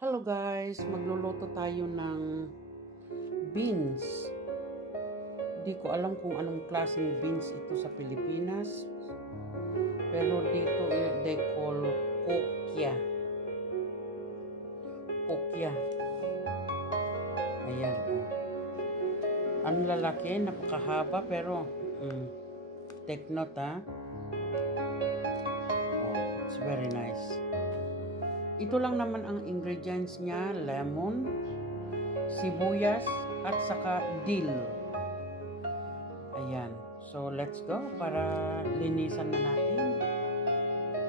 Hello guys, magluluto tayo ng beans. Di ko alam kung anong klaseng beans ito sa Pilipinas. Pero dito they call kokya. Kokya. Ayan. Ang lalaki, napakahaba pero take note ha. Oh, it's very nice. Ito lang naman ang ingredients niya, lemon, sibuyas, at saka dill. Ayan. So, let's go para linisan na natin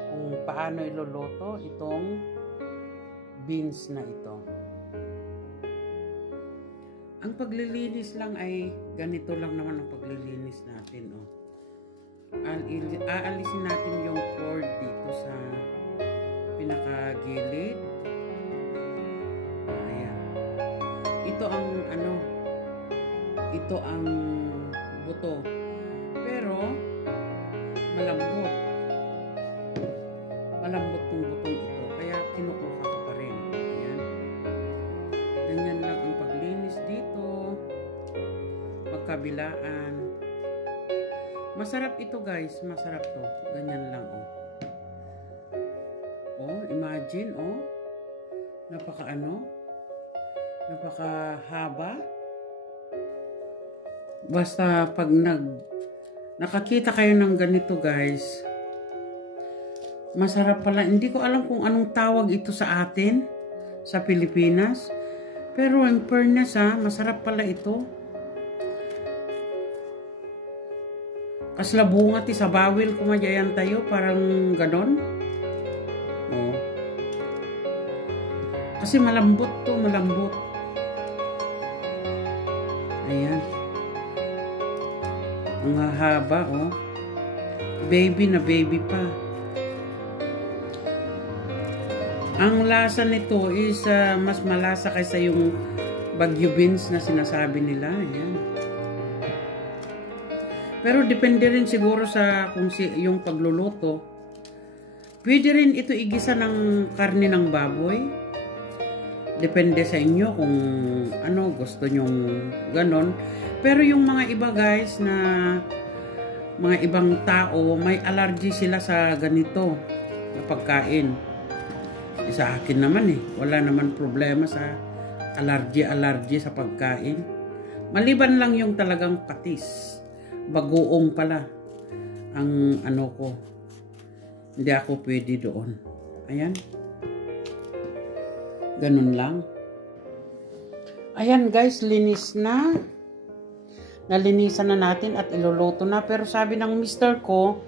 kung paano iluluto itong beans na ito. Ang paglilinis lang ay ganito lang naman ang paglilinis natin. Oh. Aalisin natin yung cord dito sa pinakagilid. Ayan. Ito ang ito ang buto. Pero malambot. Malambot yung butong ito. Kaya kinukuha ko pa rin. Ayan. Ganyan lang ang paglinis dito. Magkabilaan. Masarap ito guys. Masarap to. Ganyan lang oh. Oh, imagine, oh. Napakahaba. Basta pag nakakita kayo ng ganito, guys. Masarap pala. Hindi ko alam kung anong tawag ito sa atin sa Pilipinas. Pero in fairness, masarap pala ito. Kaslabungat sa bawil kumajayan tayo, parang ganon. Oh. Kasi malambot to, malambot. Ayan. Ang haba, oh. Baby na baby pa. Ang lasa nito is mas malasa kaysa yung Baguio beans na sinasabi nila. Ayan. Pero depende rin siguro sa kung yung pagluluto. Pwede rin ito igisa ng karne ng baboy. Depende sa inyo kung ano gusto nyong ganon. Pero yung mga iba guys na mga ibang tao, may allergy sila sa ganito na pagkain. Sa akin naman wala naman problema sa allergy sa pagkain. Maliban lang yung talagang patis. Bagoong pala ang ano ko. Hindi ako pwede doon. Ayan. Ganun lang. Ayan guys, linis na. Nalinisan na natin at iluluto na. Pero sabi ng mister ko,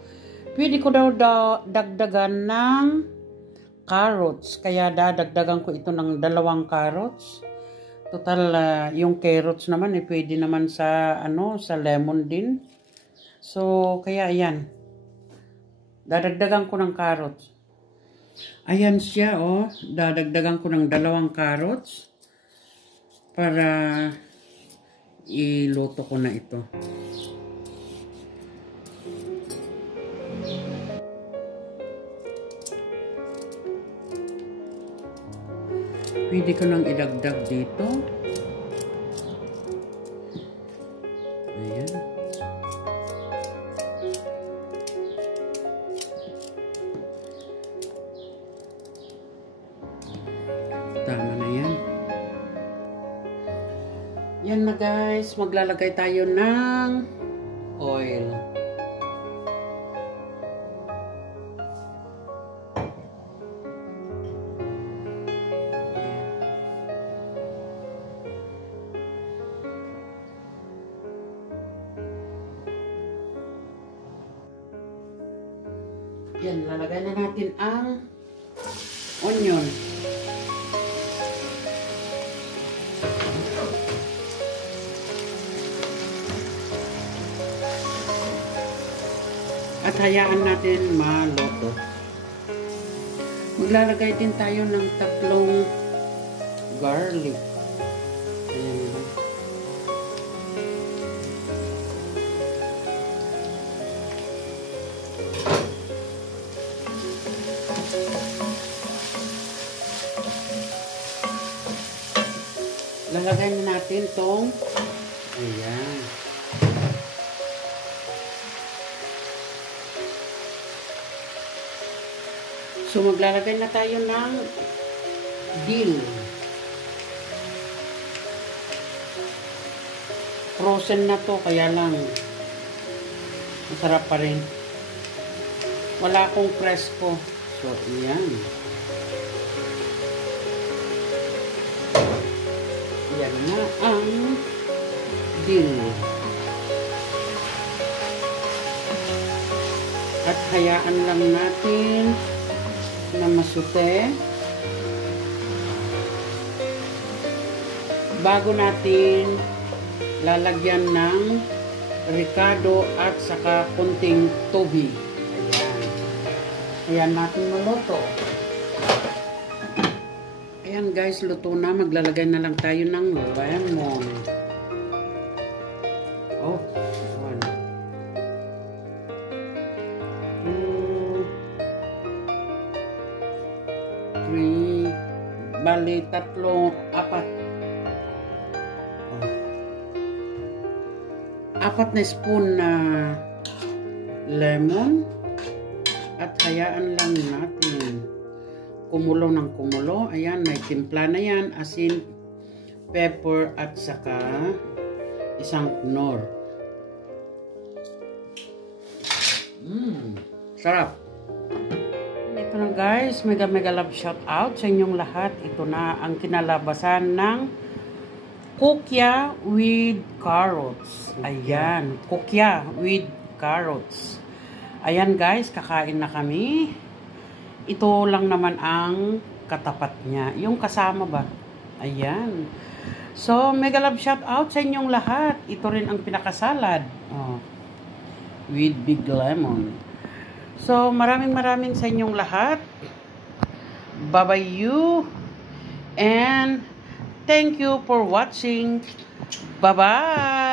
pwede ko daw dagdagan ng carrots. Kaya dadagdagan ko ito ng 2 carrots. Total, yung carrots naman, pwede naman sa, sa lemon din. So, kaya ayan. Dadagdagan ko ng carrots. Ayan siya, oh. Dadagdagan ko ng 2 carrots para iluto ko na ito. Pwede ko nang idagdag dito. Ayan. Tama na yan. Yan na guys. Maglalagay tayo ng oil. Yan, lalagay na natin ang onion. At hayaan natin maluto. Maglalagay din tayo ng 3 garlic. Ayan. Lalagay na natin tong ayan. So, maglalagay na tayo ng dill. Frozen na to, kaya lang masarap pa rin. Wala akong presko. So, ayan. Yan na ang dill. At hayaan lang natin na masute bago natin lalagyan ng ricado at saka kunting tubig. Ayan. Ayan natin maluto. Ayan guys, luto na. Maglalagay na lang tayo ng lemon. Oh, one. Bali, 3, 4. 4 na spoon na lemon. At hayaan lang natin kumulo ng kumulo. Ayan, may timpla na yan. Asin, pepper, at saka isang knorr. Sarap. Ito na guys, mega love shout out sa inyong lahat. Ito na ang kinalabasan ng kukya with carrots. Ayan, kukya with carrots. Ayan guys, kakain na kami. Ito lang naman ang katapat niya. Yung kasama ba? Ayan. So, mega love shout out sa inyong lahat. Ito rin ang pinakasalad. Oh, with big lemon. So, maraming sa inyong lahat. Bye-bye you. And thank you for watching. Bye-bye.